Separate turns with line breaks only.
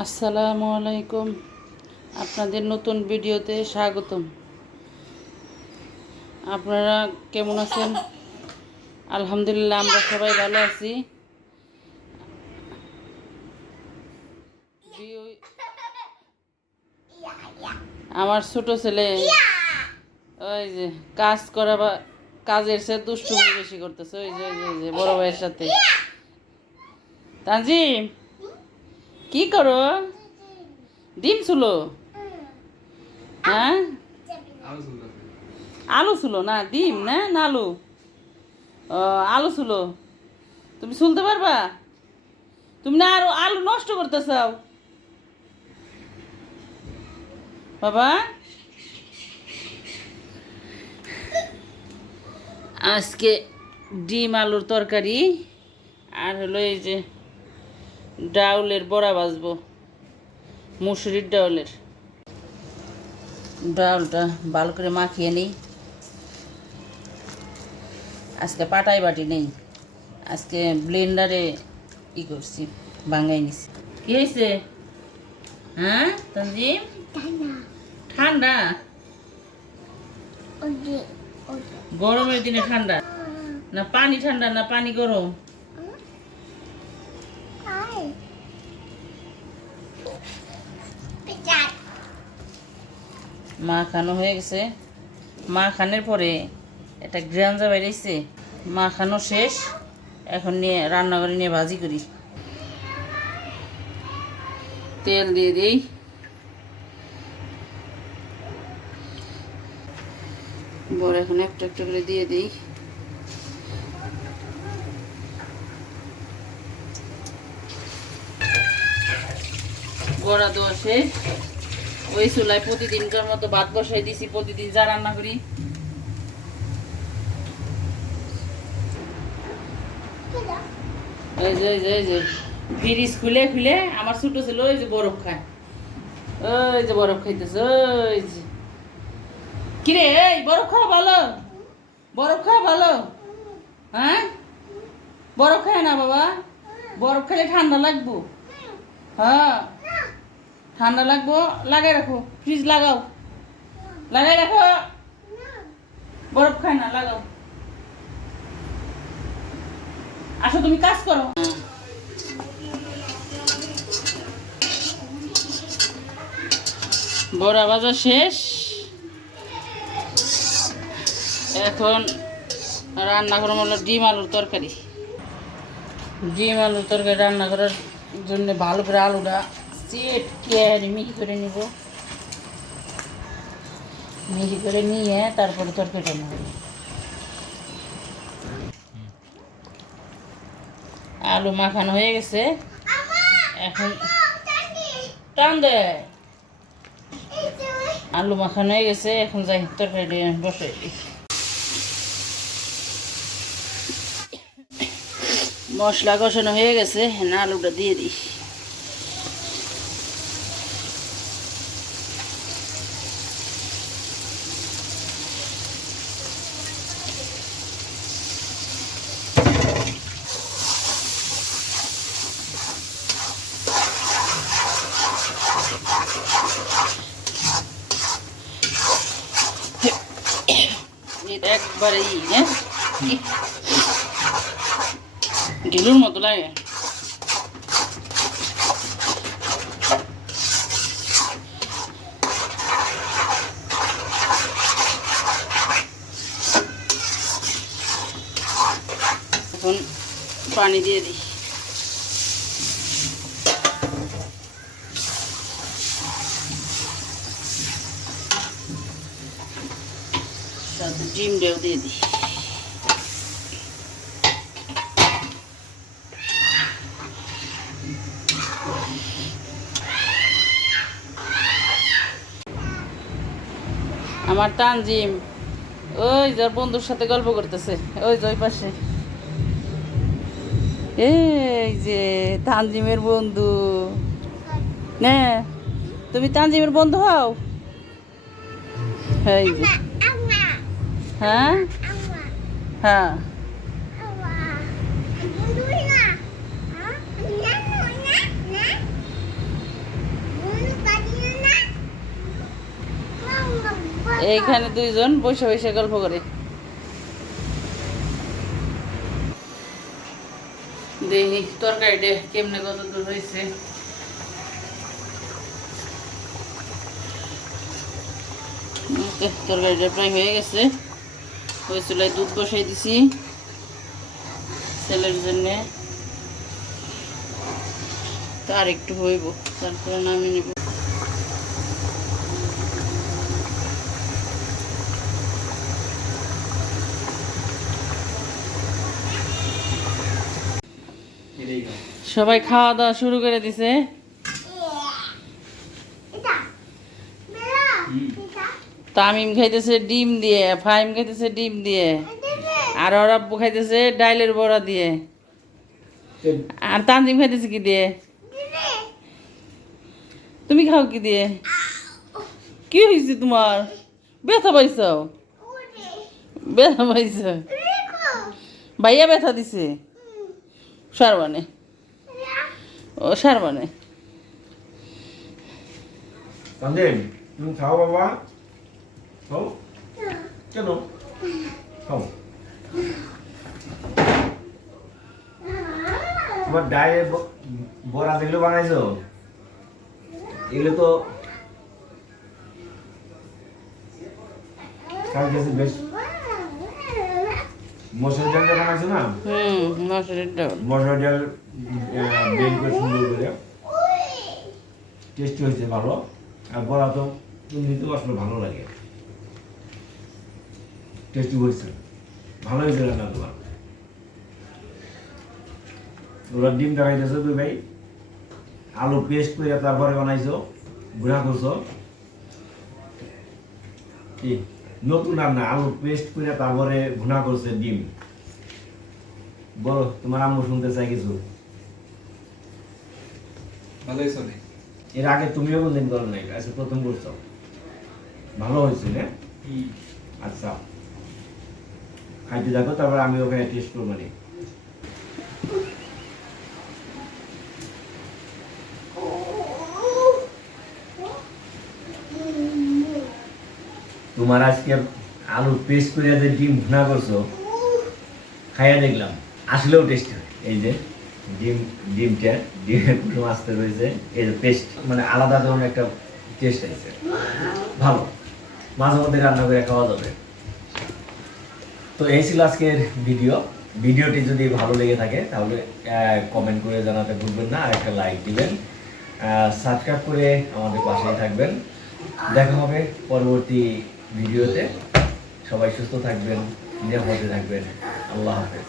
আসসালামু আলাইকুম। আপনাদের নতুন ভিডিওতে স্বাগতম। আপনারা কেমন আছেন? আলহামদুলিল্লাহ আমরা সবাই ভালো আছি। আমার ছোট ছেলে ওই যে কাজ করা বা কাজের সে দুষ্টুমি বেশি করতেছে ওই যে ওই যে, বড় ভাইয়ের সাথে। তানজিম! কি করো? ডিম ছিল হ্যাঁ? আলু ছিল না, ডিম না না আলু? ও, আলু ছিল তুমি শুনতে পারবা? তুমি না আরও আলু নষ্ট করতে চাও বাবা? আজকে ডিম আলুর তরকারি, আর হলো এই যে ডাউলের বড়া ভাজবো মুসুরির ডাউলের। ডাউলটা ভালো করে মাখিয়ে নিই। আজকে পাটাই বাটি নেই। আজকে ব্লেন্ডারে ই করছি বাঙাই নিছি। কি হয়েছে? হ্যাঁ তঞ্জিম ঠান্ডা। গরমের দিনে ঠান্ডা। না পানি ঠান্ডা না পানি গরম? মা খানো হয়ে গেছে। মা খানের পরে একটা গ্রাঞ্জা বেরিয়েছে। মা খানো শেষ। এখন নিয়ে রান্নাঘরে নিয়ে ভাজি করি। তেল দিয়ে দিই। বড় এখন একটা একটা করে দিয়ে দিই। গড়া দেওয়া শেষ। ওই চুলায় প্রতিদিনকার মতো ভাত বসাই দিছি, প্রতিদিন যা রান্না করি। এই যে এই যে ফ্রিজ খুলে খুলে আমার ছোট ছিল ওই যে বরফ খায়। ওই যে বরফ খাইতেছে, ওই যে। কিরে, এই বরফ খাওয়া ভালো? বরফ খাওয়া ভালো? হ্যাঁ? বরফ খায় না বাবা? বরফ খেলে ঠান্ডা লাগবো। হ্যাঁ। ঠান্ডা লাগবো, লাগাই রাখো ফ্রিজ লাগাও। লাগাই রাখো। বরফ খায় না, লাগাও। আসো, তুমি কাজ করো। বড়া ভাজা শেষ। এখন রান্না করব হলো ডিম আলুর তরকারি। ডিম আলুর তরকারি রান্না করার জন্য ভালো করে আলুটা চেট কেয়ারি মিহি করে নিব। মিহি করে নিয়ে তারপরে তরকারিটা নেব। আলু মাখানো হয়ে গেছে। এখন টান দেয় আলু মাখানো হয়ে গেছে, এখন যাই তরকারি বসে মশলা কষানো হয়ে গেছে না আলুটা দিয়ে দিই। এটা একবারে ই হ্যাঁ? গেলুর মতো লাগে। এখন পানি দিয়ে দিই। সাথে ডিমটাও দিয়ে দিই। আমার তানজিম, ওই যার বন্ধুর সাথে গল্প করতেছে, ওই যে ওই পাশে। এই যে তানজিমের বন্ধু। তুমি তানজিমের বন্ধু হও। এই যে। হ্যাঁ? হ্যাঁ। এইখানে দুইজন বসে বসে গল্প করে। দেখি তরকারিটা কেমনে কত দূর হয়েছে তরকারিটা প্রায় হয়ে গেছে। ওই চুলায় দুধ বসাই দিছি ছেলের জন্যে। তার একটু হইব তারপরে নামিয়ে নিব। সবাই খাওয়া দাওয়া শুরু করে দিছে। তামিম খাইতেছে ডিম দিয়ে ফাইম খাইতেছে ডিম দিয়ে, আর ওর আব্বু খাইতেছে ডাইলের বড়া দিয়ে। আর তানজিম খাইতেছে কি দিয়ে? তুমি খাও কি দিয়ে? কি হয়েছে তোমার? ব্যথা পাইছ? ব্যথা পাইছ? ভাইয়া ব্যথা দিছে? সারবানে। ও, সারবানে।
তুমি খাও বাবা। খাও কেন? খাও তোমার ডায়ে বড়া যেগুলো বানাইছো এগুলো তো কালকে যে বেশ মশলা ডালটা বানাইছো না?
হুম মশারির ডাল।
মশলা ডাল বেল করে সুন্দর করে। টেস্টি হয়েছে ভালো। আর বড়া তো এমনিতেও আসলে ভালো লাগে। টেস্টি হয়েছে। ভালো হয়েছে রান্না তোমার। ওরা ডিম দেখাইতেছো তুই ভাই। আলু পেস্ট করে তারপরে বানাইছো গুঁড়া করছ। কি? নতুন রান্না আলু পেস্ট করে তারপরে ঘুনা করছে ডিম। বলো তোমার আম্মু শুনতে চাই কিছু?
ভালোই চলে।
এর আগে তুমিও কোনদিন করো নাই? আজকে প্রথম করছ। ভালো হয়েছে না আচ্ছা। খাইতে দেখো তারপর আমি ওখানে টেস্ট করব নি। তোমার আজকে আলু পেস্ট করে যে ডিম ভুনা করছ, খাইয়া দেখলাম, আসলেও টেস্ট হয়। এই যে ডিম, ডিমটা, ডিমের কুসুম আসতে রয়েছে, এই যে পেস্ট মানে আলাদা ধরনের একটা টেস্ট আছে। ভালো। মাঝে মধ্যে রান্না করে খাওয়া যাবে। তো এই ছিল আজকের ভিডিও। ভিডিওটি যদি ভালো লেগে থাকে, তাহলে কমেন্ট করে জানাতে ভুলবেন না, আর একটা লাইক দিবেন। সাবস্ক্রাইব করে আমাদের পাশেই থাকবেন। দেখা হবে পরবর্তী ভিডিওতে। সবাই সুস্থ থাকবেন, নিরাপদে থাকবেন। আল্লাহ হাফেজ।